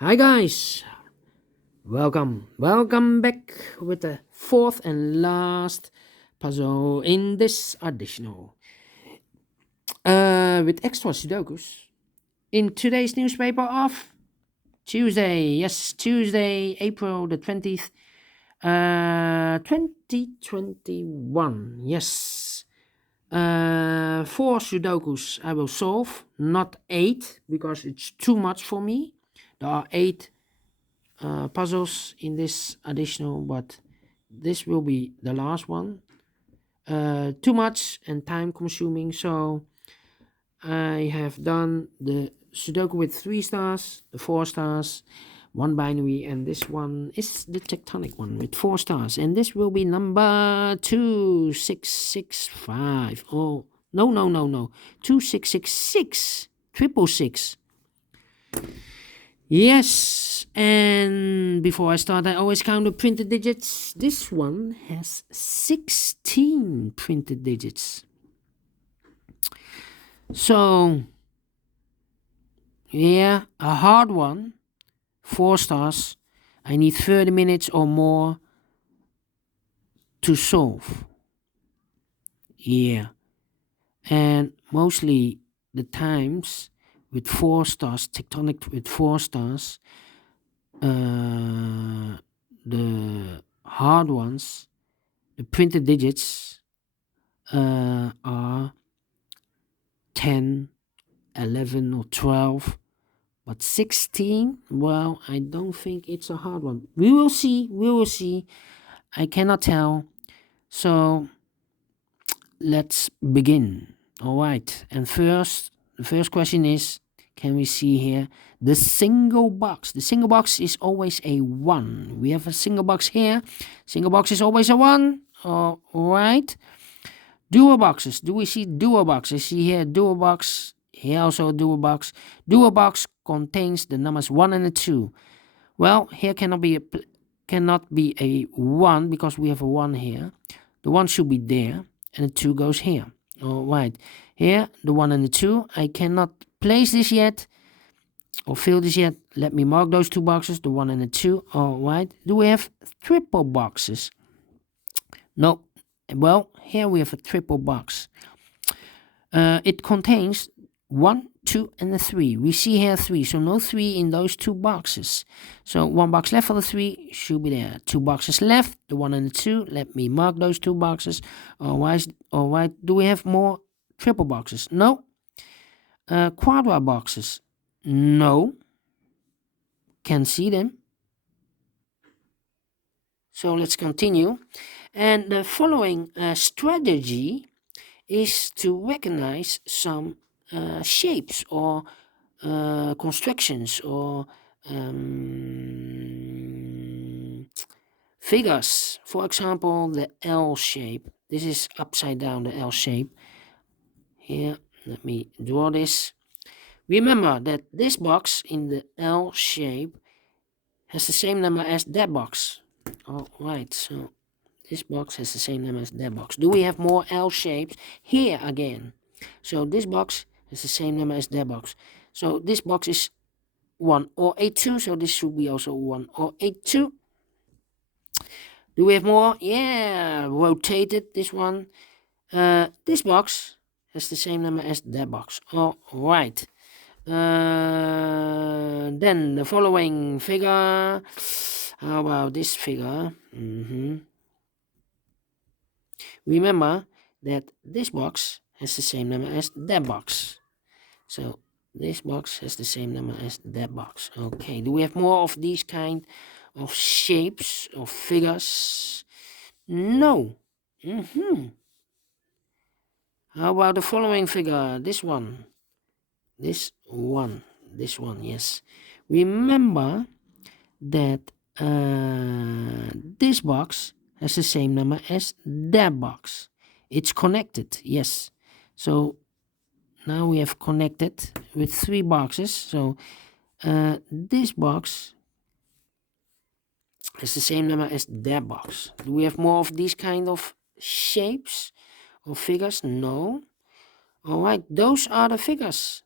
Hi guys, welcome back with the fourth and last puzzle in this additional with extra Sudokus in today's newspaper of Tuesday, April the 20th, 2021. Yes, 4 Sudokus I will solve, not 8 because it's too much for me. There are 8 puzzles in this additional, but this will be the last one. Too much and time consuming, so I have done the Sudoku with 3 stars, the 4 stars, 1 binary, and this one is the Tectonic one with 4 stars, and this will be number 2665. Oh, no, 2666, 666. Yes, and before I start, I always count the printed digits. This one has 16 printed digits. So, yeah, a hard one, 4 stars. I need 30 minutes or more to solve. Yeah, and mostly the times with 4 stars, Tectonic with 4 stars, the hard ones, the printed digits are 10, 11 or 12, but 16, well, I don't think it's a hard one. We will see. I cannot tell. So let's begin. All right, and the first question is, can we see here the single box? The single box is always a 1. We have a single box here. Single box is always a 1. All right. Dual boxes. Do we see dual boxes? See here, dual box. Here also a dual box. Dual box contains the numbers 1 and a 2. Well, here cannot be a 1 because we have a 1 here. The 1 should be there, and the 2 goes here. All right. Here, the 1 and the 2. I cannot place this yet or fill this yet. Let me mark those 2 boxes, the 1 and the 2. All right. Do we have triple boxes? No. Well, here we have a triple box. It contains 1, 2, and a 3. We see here 3, so no 3 in those 2 boxes. So 1 box left for the 3 should be there. 2 boxes left, the 1 and the 2. Let me mark those 2 boxes. All right. Do we have more triple boxes? No. Quadra boxes? No. Can see them. So let's continue. And the following strategy is to recognize some shapes or constructions or figures. For example, the L shape. This is upside down, the L shape. Here, let me draw this. Remember that this box in the L shape has the same number as that box. All right, so this box has the same number as that box. Do we have more L shapes? Here again. So this box has the same number as that box. So this box is 1 or 82. So this should be also 1 or 82. Do we have more? Yeah, rotated this one. This box has the same number as that box. All right. Then the following figure. How about this figure? Remember that this box has the same number as that box. So this box has the same number as that box. Okay, do we have more of these kind of shapes or figures? No. How about the following figure? This one. This one, yes. Remember that this box has the same number as that box. It's connected, yes. So now we have connected with 3 boxes. So this box has the same number as that box. Do we have more of these kind of shapes or figures? No. All right, those are the figures.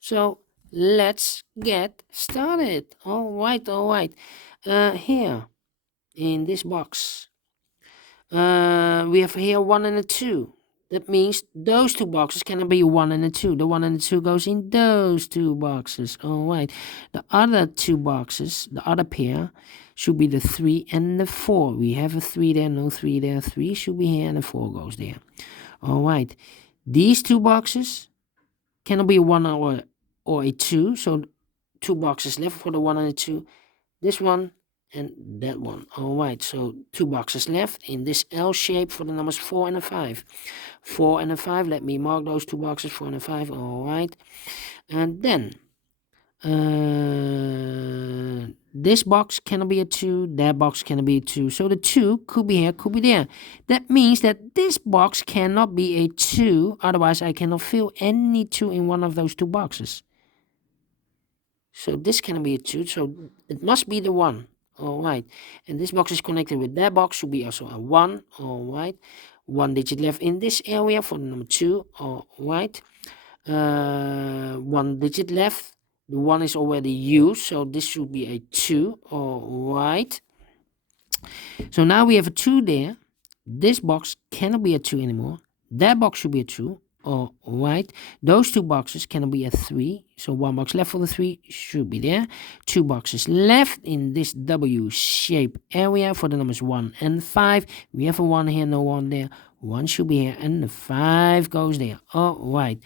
So let's get started. All right. Here in this box, we have here 1 and a 2. That means those two boxes cannot be a 1 and a 2. The 1 and the 2 goes in those two boxes. All right. The other two boxes, the other pair, should be the 3 and the 4. We have a 3 there, no 3 there. 3 should be here and the 4 goes there. All right. These two boxes cannot be a 1 or a 2. So two boxes left for the 1 and the 2. This one and that one. All right, so two boxes left in this L shape for the numbers 4 and a 5. 4 and a 5, let me mark those two boxes, 4 and a 5. All right, and then this box cannot be a 2, that box cannot be a 2, so the 2 could be here, could be there. That means that this box cannot be a 2, otherwise I cannot fill any 2 in one of those two boxes. So this cannot be a 2, so it must be the 1. All right, and this box is connected with that box, should be also a 1. All right, 1 digit left in this area for the number 2. All right, 1 digit left. The 1 is already used, so this should be a 2. All right, so now we have a 2 there. This box cannot be a 2 anymore. That box should be a 2. All right, those two boxes cannot be a 3, so 1 box left for the 3 should be there. 2 boxes left in this W shape area for the numbers 1 and 5. We have a 1 here, no 1 there. 1 should be here and the 5 goes there. All right,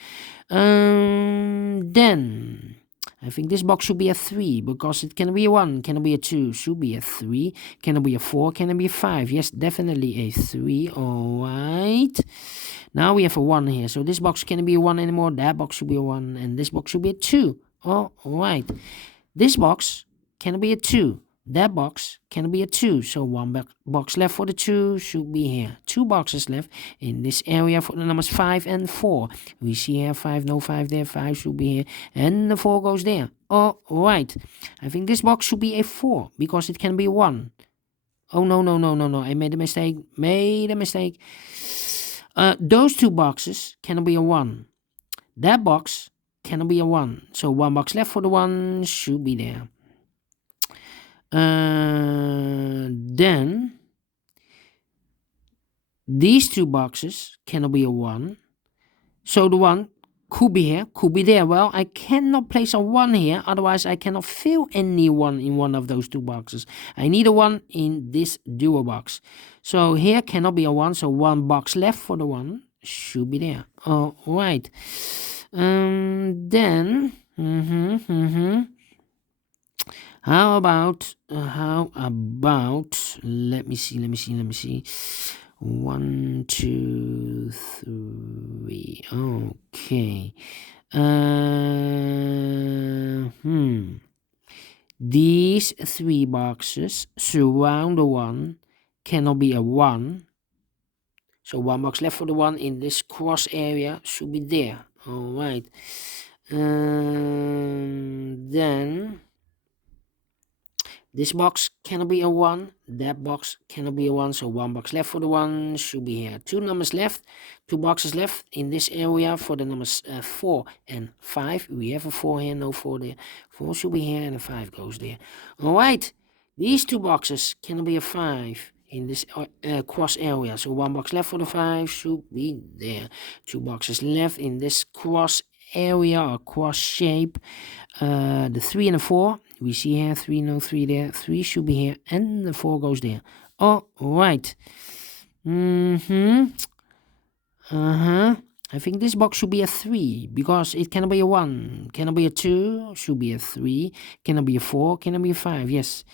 then I think this box should be a 3 because it can be a 1, can be a 2, should be a 3, can be a 4, can be a 5. Yes, definitely a 3. All right. Now we have a 1 here, so this box can't be a 1 anymore. That box should be a 1, and this box should be a 2. All right. This box can be a 2. That box can be a 2, so 1 box left for the 2 should be here. 2 boxes left in this area for the numbers 5 and 4. We see here 5, no 5 there, 5 should be here, and the 4 goes there. All right. I think this box should be a 4 because it can be a 1. Oh, no. I made a mistake. Those two boxes cannot be a 1. That box cannot be a 1. So 1 box left for the 1 should be there. Then these two boxes cannot be a 1. So the 1 could be here, could be there. Well, I cannot place a 1 here, otherwise I cannot fill any 1 in one of those two boxes. I need a 1 in this duo box. So here cannot be a 1, so 1 box left for the 1 should be there. All right. Then, how about, let me see. 1, 2, 3. Okay. These 3 boxes surround the 1 cannot be a 1. So 1 box left for the 1 in this cross area should be there. All right. Then this box cannot be a 1. That box cannot be a 1. So 1 box left for the 1 should be here. 2 numbers left. 2 boxes left in this area for the numbers 4 and 5. We have a 4 here, no 4 there. 4 should be here and a 5 goes there. All right. These 2 boxes cannot be a 5 in this cross area. So 1 box left for the 5 should be there. 2 boxes left in this cross area or cross shape. The 3 and the 4. We see here 3, no 3 there. 3 should be here and the 4 goes there. All right. I think this box should be a 3 because it cannot be a 1, cannot be a 2, should be a 3, cannot be a 4, cannot be a 5. Yes,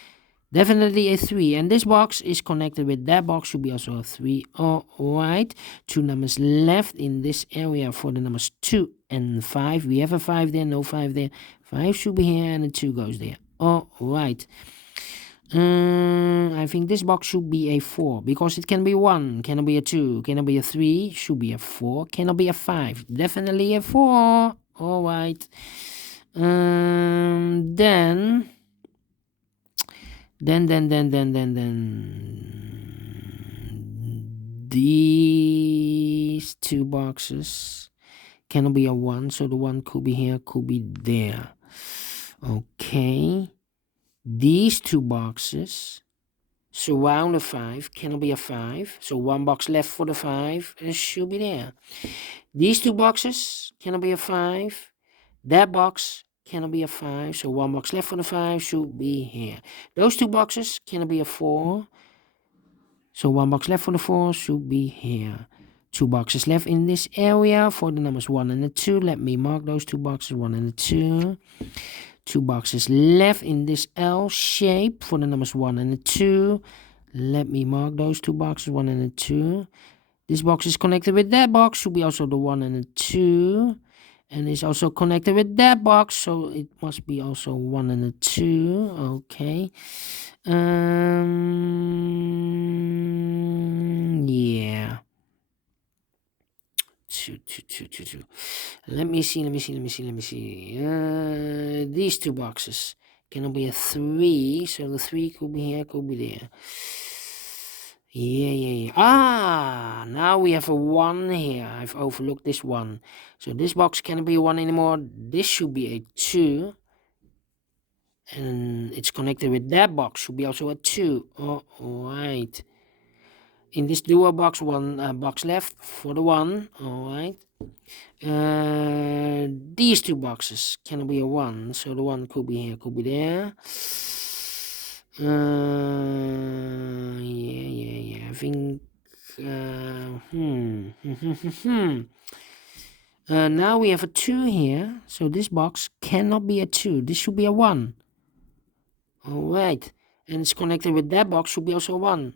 definitely a 3. And this box is connected with that box, should be also a 3. All right. 2 numbers left in this area for the numbers 2 and 5. We have a 5 there, no 5 there. 5 should be here and a 2 goes there. All right. I think this box should be a 4 because it can be 1, cannot be a 2, cannot be a 3, should be a 4, cannot be a 5, definitely a 4. All right. Then these 2 boxes cannot be a 1, so the 1 could be here, could be there. Okay. These two boxes surround a 5, cannot be a 5. So one box left for the 5 should be there. These two boxes cannot be a 5. That box cannot be a 5. So one box left for the 5 should be here. Those two boxes cannot be a 4. So one box left for the 4 should be here. Two boxes left in this area for the numbers 1 and the 2. Let me mark those two boxes, 1 and the 2. Two boxes left in this L shape for the numbers 1 and the 2. Let me mark those two boxes, 1 and the 2. This box is connected with that box, should be also the 1 and the 2. And it's also connected with that box, so it must be also 1 and a 2. Okay. Yeah. 2. Let me see. These two boxes cannot be a 3, so the 3 could be here, could be there. Yeah. Now we have a 1 here. I've overlooked this 1. So this box cannot be a 1 anymore. This should be a 2. And it's connected with that box. Should be also a 2. Oh, alright. In this dual box, one box left for the 1. Alright. These two boxes cannot be a 1. So the 1 could be here, could be there. Yeah. I think. Now we have a 2 here. So this box cannot be a 2. This should be a 1. Alright. And it's connected with that box, should be also a 1.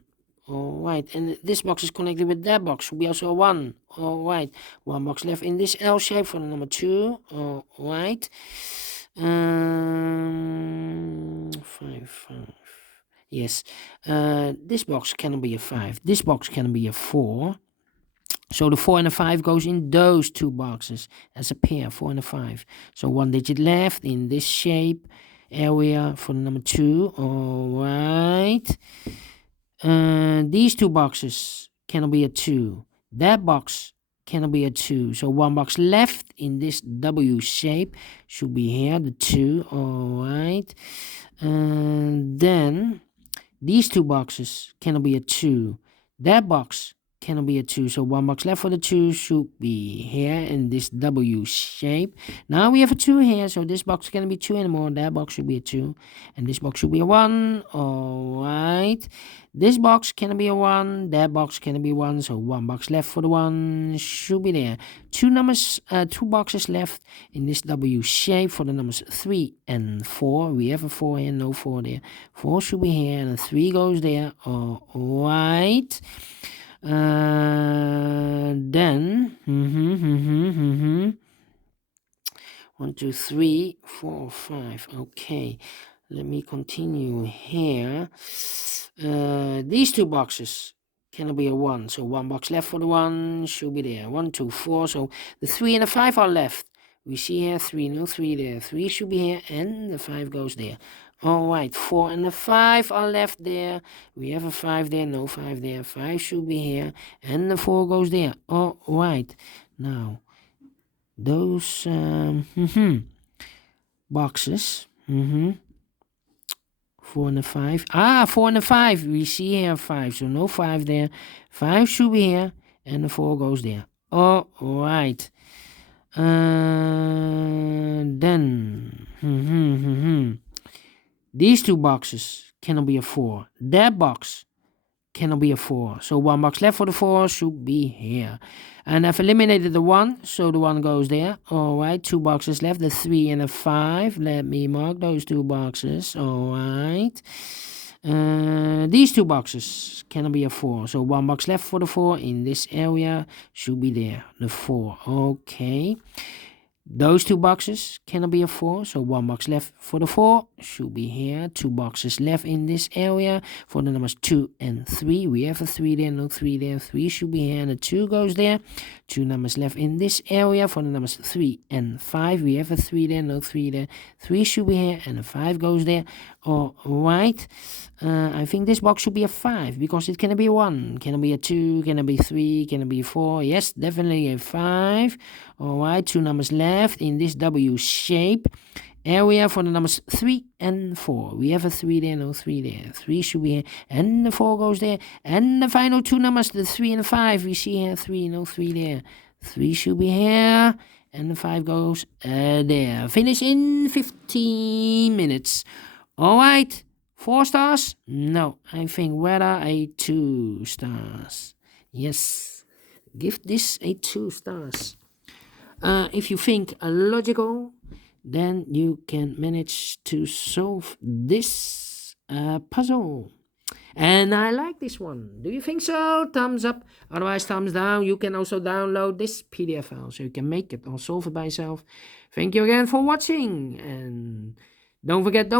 Alright. And this box is connected with that box, should be also a 1. Alright. One box left in this L shape for the number 2. Alright. 5. Yes. This box cannot be a 5. This box can be a 4. So the 4 and the 5 goes in those two boxes as a pair, 4 and a 5. So one digit left in this shape area for the number 2. Alright. These two boxes cannot be a 2. That box cannot be a 2. So one box left in this W shape should be here, the 2. Alright. And then these two boxes cannot be a 2. That box cannot be a 2. So one box left for the 2 should be here in this W shape. Now we have a 2 here. So this box cannot be 2 anymore. That box should be a 2. And this box should be a 1. Alright. This box cannot be a 1. That box cannot be 1. So one box left for the 1 should be there. Two boxes left in this W shape for the numbers 3 and 4. We have a 4 here, no 4 there. 4 should be here and a 3 goes there. Alright. Then 1, 2, 3, 4, 5. Okay, let me continue here. These two boxes cannot be a 1, so one box left for the 1 should be there. 1, 2, 4. So the 3 and the 5 are left. We see here 3, no 3 there. 3 should be here and the 5 goes there. Alright, 4 and the 5 are left there. We have a 5 there, no 5 there. 5 should be here and the 4 goes there. Alright, now those boxes 4 and the 5. 4 and the 5. We see here 5, so no 5 there. 5 should be here and the 4 goes there. Alright. Then these two boxes cannot be a 4. That box cannot be a 4. So one box left for the 4 should be here. And I've eliminated the 1, so the 1 goes there. Alright, 2 boxes left, the 3 and the 5. Let me mark those 2 boxes. Alright. These 2 boxes cannot be a 4. So one box left for the 4 in this area should be there. The 4. Okay. Those 2 boxes cannot be a 4, so one box left for the 4 should be here. 2 boxes left in this area for the numbers 2 and 3. We have a 3 there, no 3 there. 3 should be here and the 2 goes there. 2 numbers left in this area for the numbers 3 and 5. We have a 3 there, no 3 there. 3 should be here and the 5 goes there. Alright. I think this box should be a 5 because it cannot be a 1. Can it be a 2? Can it be 3? Can it be 4? Yes, definitely a 5. All right, 2 numbers left in this W shape area for the numbers 3 and 4. We have a 3 there, no 3 there. 3 should be here, and the 4 goes there. And the final 2 numbers, the 3 and the 5, we see here 3, no 3 there. 3 should be here, and the 5 goes there. Finish in 15 minutes. All right, 4 stars? No, I think rather a 2 stars. Yes, give this a 2 stars. If you think logical, then you can manage to solve this puzzle. And I like this one. Do you think so? Thumbs up. Otherwise, thumbs down. You can also download this PDF file so you can make it or solve it by yourself. Thank you again for watching. And don't forget,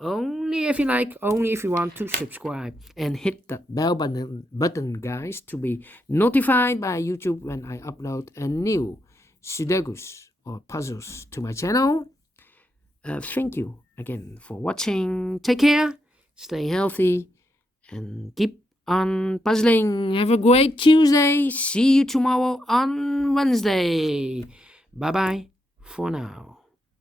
only if you like, only if you want to subscribe. And hit the bell button, guys, to be notified by YouTube when I upload a new Sudokus or puzzles to my channel. Thank you again for watching. Take care, stay healthy, and keep on puzzling. Have a great Tuesday. See you tomorrow on Wednesday. Bye bye for now.